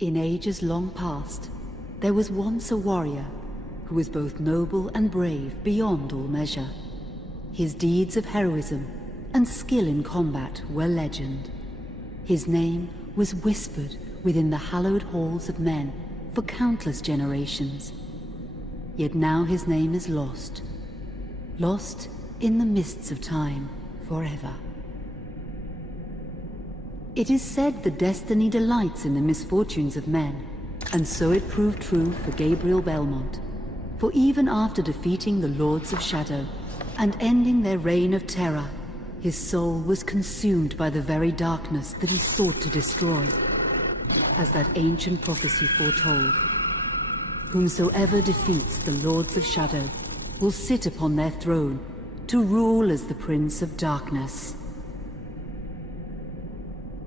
In ages long past, there was once a warrior who was both noble and brave beyond all measure. His deeds of heroism and skill in combat were legend. His name was whispered within the hallowed halls of men for countless generations. Yet now his name is lost. Lost in the mists of time forever. It is said that destiny delights in the misfortunes of men, and so it proved true for Gabriel Belmont. For even after defeating the Lords of Shadow and ending their reign of terror, his soul was consumed by the very darkness that he sought to destroy. As that ancient prophecy foretold, whomsoever defeats the Lords of Shadow will sit upon their throne to rule as the Prince of Darkness.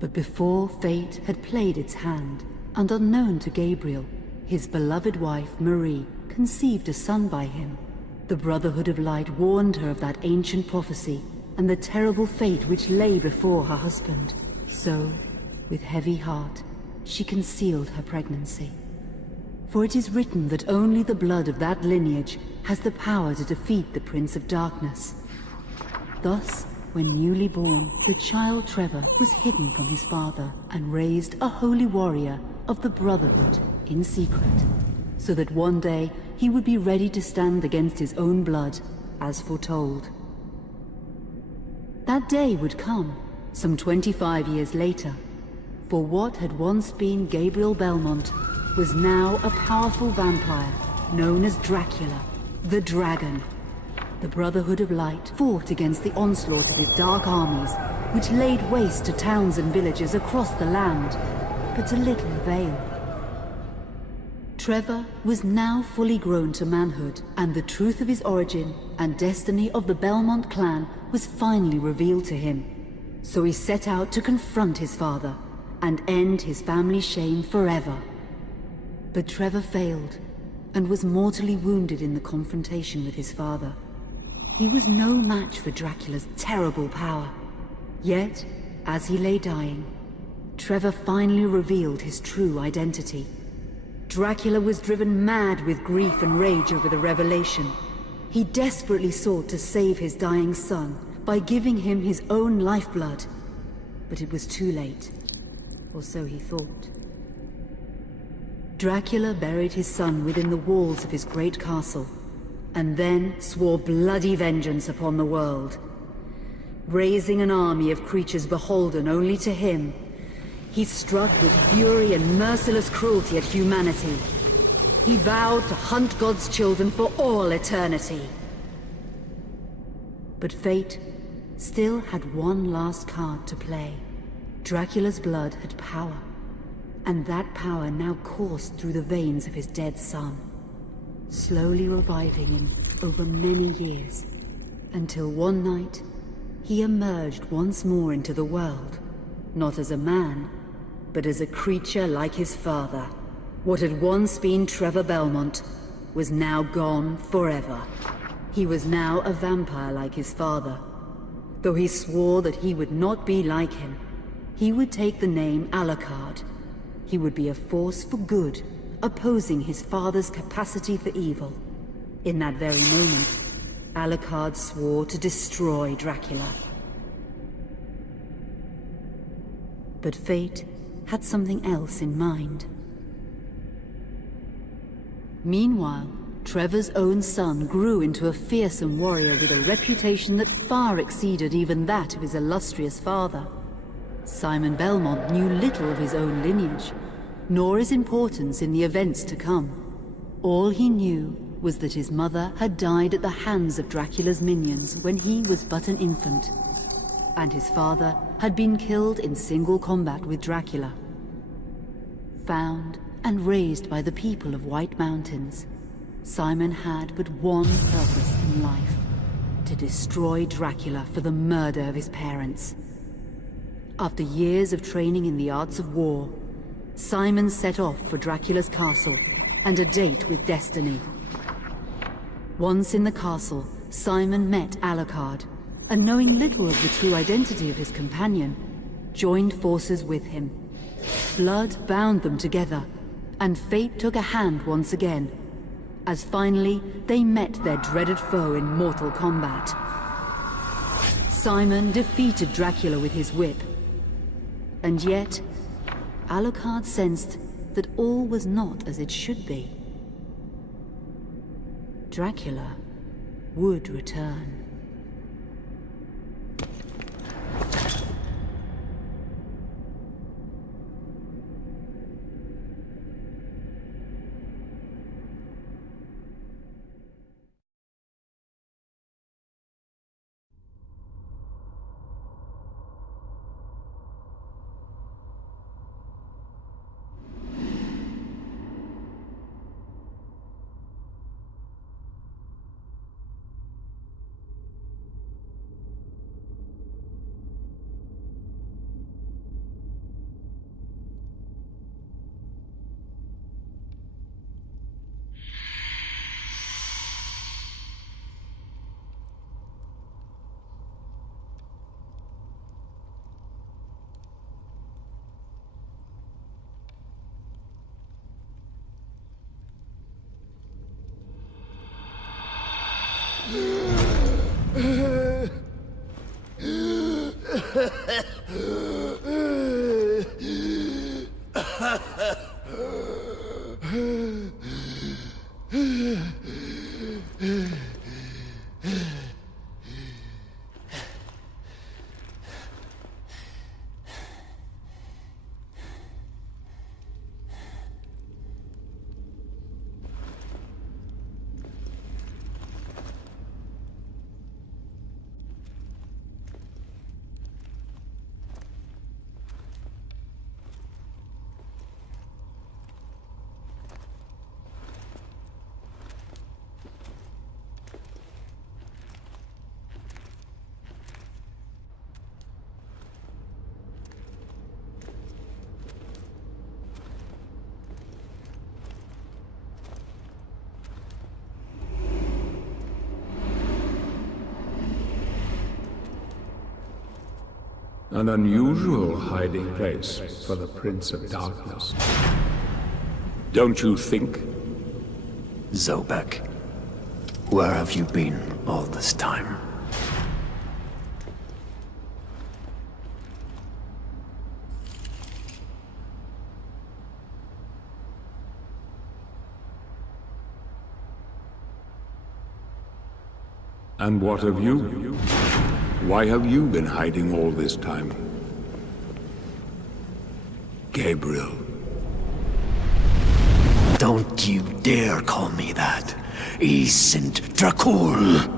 But before fate had played its hand, and unknown to Gabriel, his beloved wife Marie conceived a son by him. The Brotherhood of Light warned her of that ancient prophecy and the terrible fate which lay before her husband. So, with heavy heart, she concealed her pregnancy. For it is written that only the blood of that lineage has the power to defeat the Prince of Darkness. Thus, when newly born, the child Trevor was hidden from his father and raised a holy warrior of the Brotherhood in secret, so that one day he would be ready to stand against his own blood, as foretold. That day would come, some 25 years later, for what had once been Gabriel Belmont was now a powerful vampire known as Dracula, the Dragon. The Brotherhood of Light fought against the onslaught of his dark armies, which laid waste to towns and villages across the land, but to little avail. Trevor was now fully grown to manhood, and the truth of his origin and destiny of the Belmont clan was finally revealed to him. So he set out to confront his father and end his family's shame forever. But Trevor failed and was mortally wounded in the confrontation with his father. He was no match for Dracula's terrible power. Yet, as he lay dying, Trevor finally revealed his true identity. Dracula was driven mad with grief and rage over the revelation. He desperately sought to save his dying son by giving him his own lifeblood. But it was too late, or so he thought. Dracula buried his son within the walls of his great castle, and then swore bloody vengeance upon the world. Raising an army of creatures beholden only to him, he struck with fury and merciless cruelty at humanity. He vowed to hunt God's children for all eternity. But fate still had one last card to play. Dracula's blood had power, and that power now coursed through the veins of his dead son, slowly reviving him over many years, until one night he emerged once more into the world, not as a man, but as a creature like his father. What had once been Trevor Belmont was now gone forever. He was now a vampire like his father. Though he swore that he would not be like him, he would take the name Alucard. He would be a force for good, opposing his father's capacity for evil. In that very moment, Alucard swore to destroy Dracula. But fate had something else in mind. Meanwhile, Trevor's own son grew into a fearsome warrior with a reputation that far exceeded even that of his illustrious father. Simon Belmont knew little of his own lineage, nor his importance in the events to come. All he knew was that his mother had died at the hands of Dracula's minions when he was but an infant, and his father had been killed in single combat with Dracula. Found and raised by the people of White Mountains, Simon had but one purpose in life: to destroy Dracula for the murder of his parents. After years of training in the arts of war, Simon set off for Dracula's castle and a date with destiny. Once in the castle, Simon met Alucard, and knowing little of the true identity of his companion, joined forces with him. Blood bound them together, and fate took a hand once again, as finally they met their dreaded foe in mortal combat. Simon defeated Dracula with his whip, and yet Alucard sensed that all was not as it should be. Dracula would return. An unusual hiding place for the Prince of Darkness. Don't you think? Zobek, where have you been all this time? And what of you? Why have you been hiding all this time? Gabriel. Don't you dare call me that. I sind Dracula.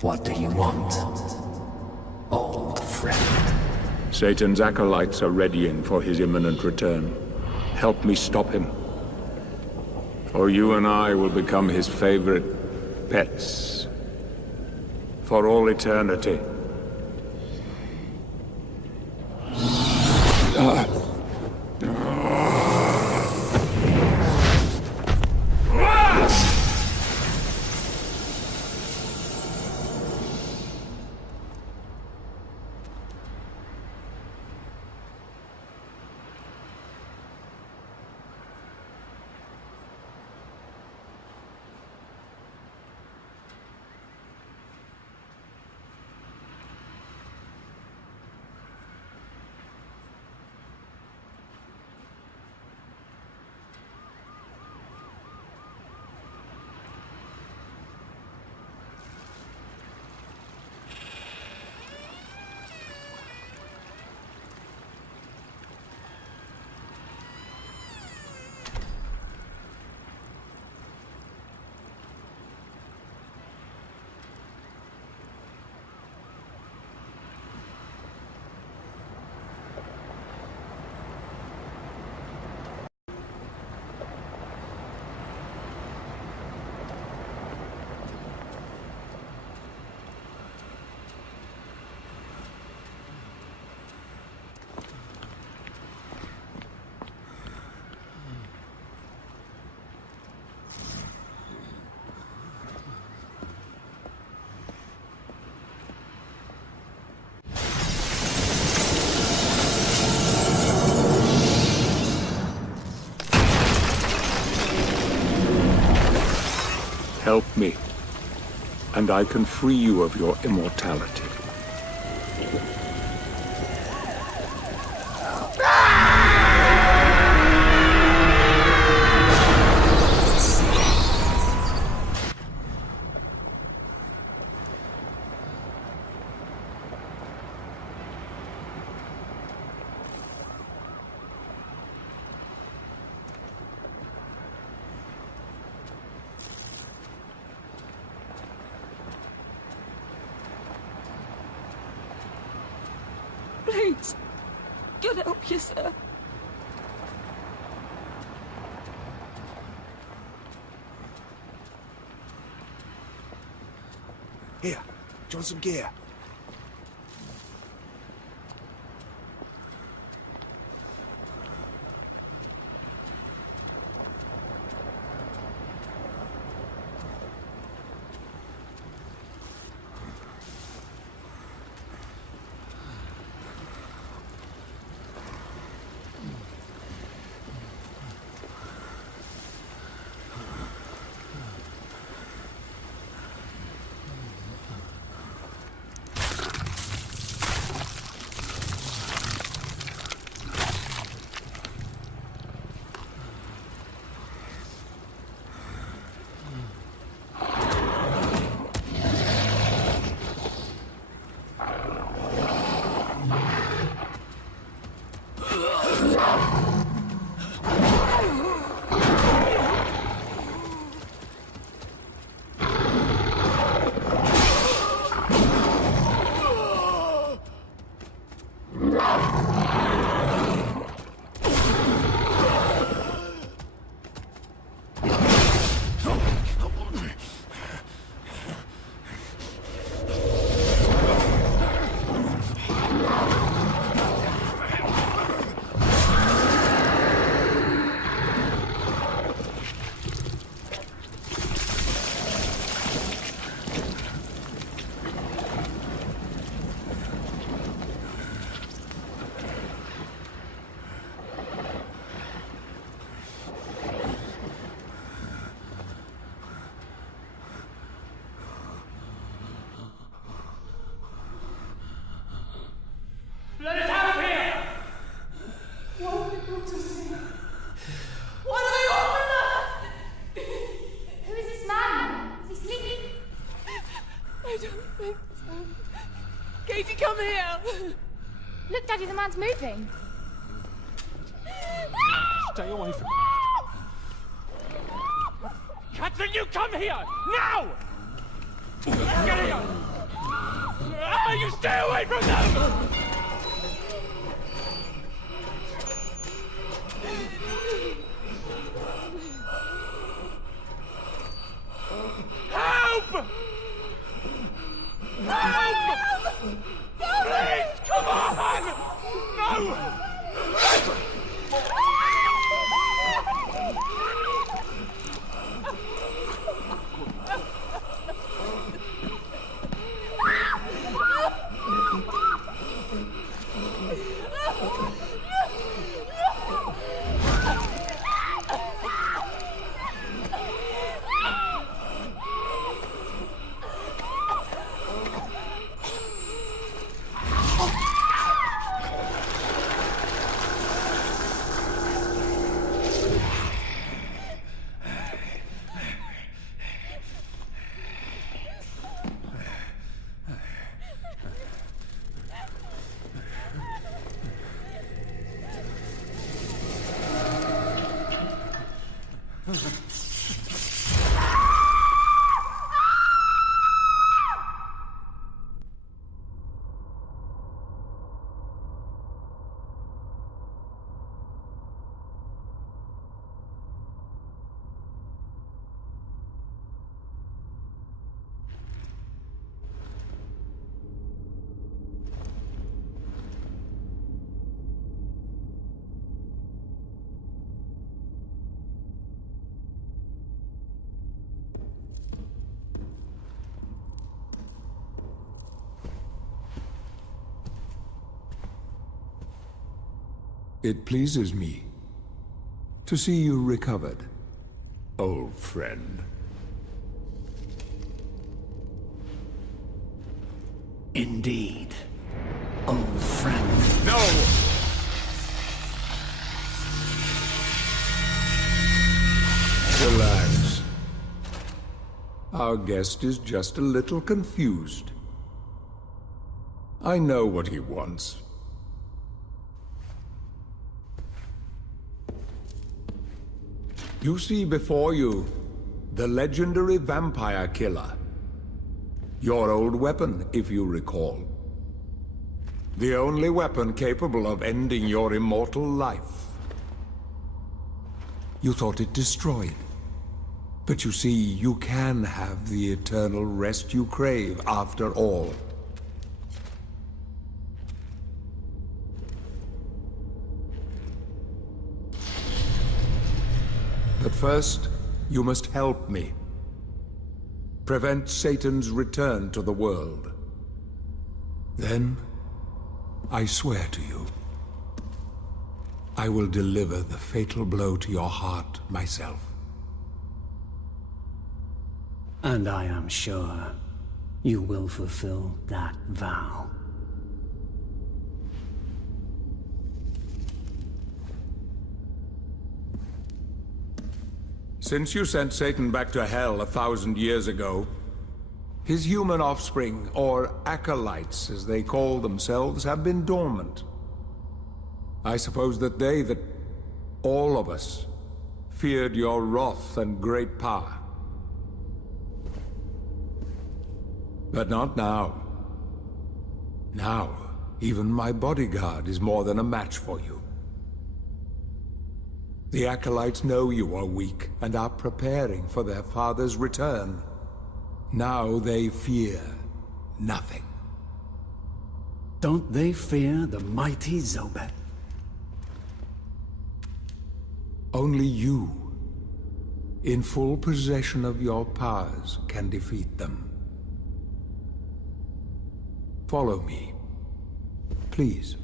What do you want, old friend? Satan's acolytes are readying for his imminent return. Help me stop him. Or you and I will become his favorite pets. For all eternity. Help me, and I can free you of your immortality. Please, God help you, sir. Here, do you want some gear? Let us out of here! What have we got to see? What do they want with us? Who is this man? Is he sleeping? I don't think so. Katie, come here! Look, Daddy, the man's moving. Stay away from me. Catherine, you come here! Now! Get here! You stay away from them! Help! Help! Please, come on! No! It pleases me to see you recovered, old friend. Indeed. Old friend. No! Relax. Our guest is just a little confused. I know what he wants. You see before you the legendary vampire killer. Your old weapon, if you recall. The only weapon capable of ending your immortal life. You thought it destroyed. But you see, you can have the eternal rest you crave after all. But first, you must help me. Prevent Satan's return to the world. Then, I swear to you, I will deliver the fatal blow to your heart myself. And I am sure you will fulfill that vow. Since you sent Satan back to hell 1,000 years ago, his human offspring, or acolytes as they call themselves, have been dormant. I suppose that all of us, feared your wrath and great power. But not now. Now, even my bodyguard is more than a match for you. The acolytes know you are weak and are preparing for their father's return. Now they fear nothing. Don't they fear the mighty Zobek? Only you, in full possession of your powers, can defeat them. Follow me, please.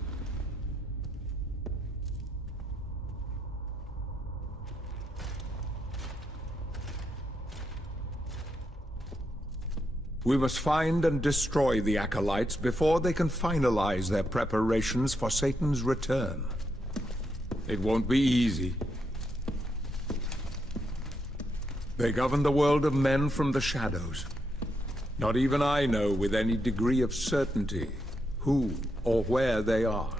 We must find and destroy the acolytes before they can finalize their preparations for Satan's return. It won't be easy. They govern the world of men from the shadows. Not even I know with any degree of certainty who or where they are.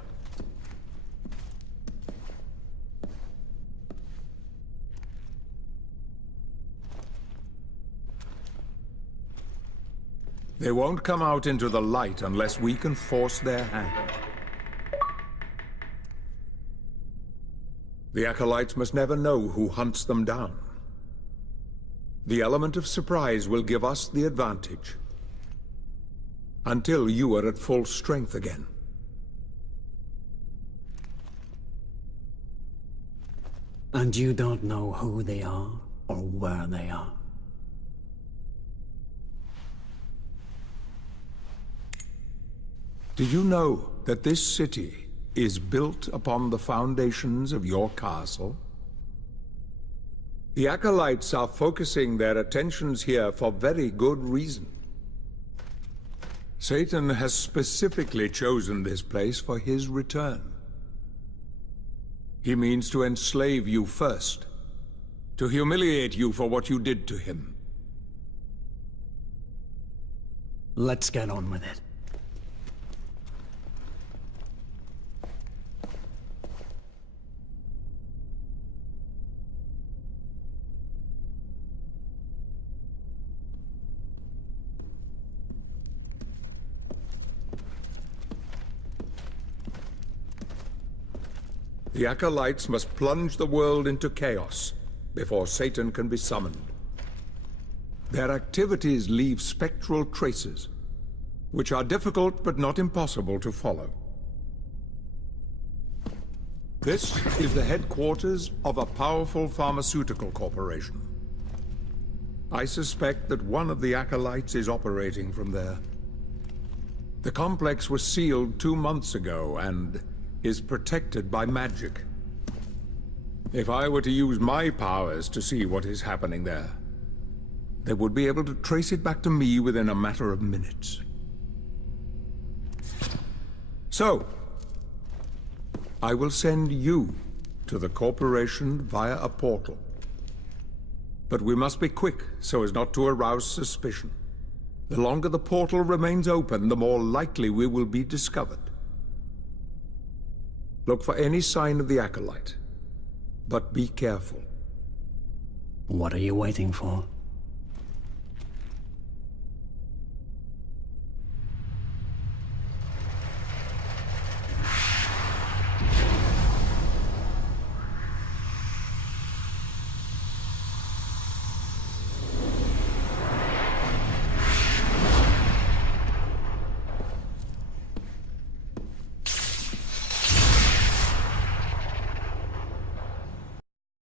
They won't come out into the light unless we can force their hand. The acolytes must never know who hunts them down. The element of surprise will give us the advantage. Until you are at full strength again. And you don't know who they are, or where they are? Do you know that this city is built upon the foundations of your castle? The acolytes are focusing their attentions here for very good reason. Satan has specifically chosen this place for his return. He means to enslave you first, to humiliate you for what you did to him. Let's get on with it. The acolytes must plunge the world into chaos before Satan can be summoned. Their activities leave spectral traces, which are difficult but not impossible to follow. This is the headquarters of a powerful pharmaceutical corporation. I suspect that one of the acolytes is operating from there. The complex was sealed 2 months ago and is protected by magic. If I were to use my powers to see what is happening there, they would be able to trace it back to me within a matter of minutes. So, I will send you to the corporation via a portal. But we must be quick so as not to arouse suspicion. The longer the portal remains open, the more likely we will be discovered. Look for any sign of the acolyte, but be careful. What are you waiting for?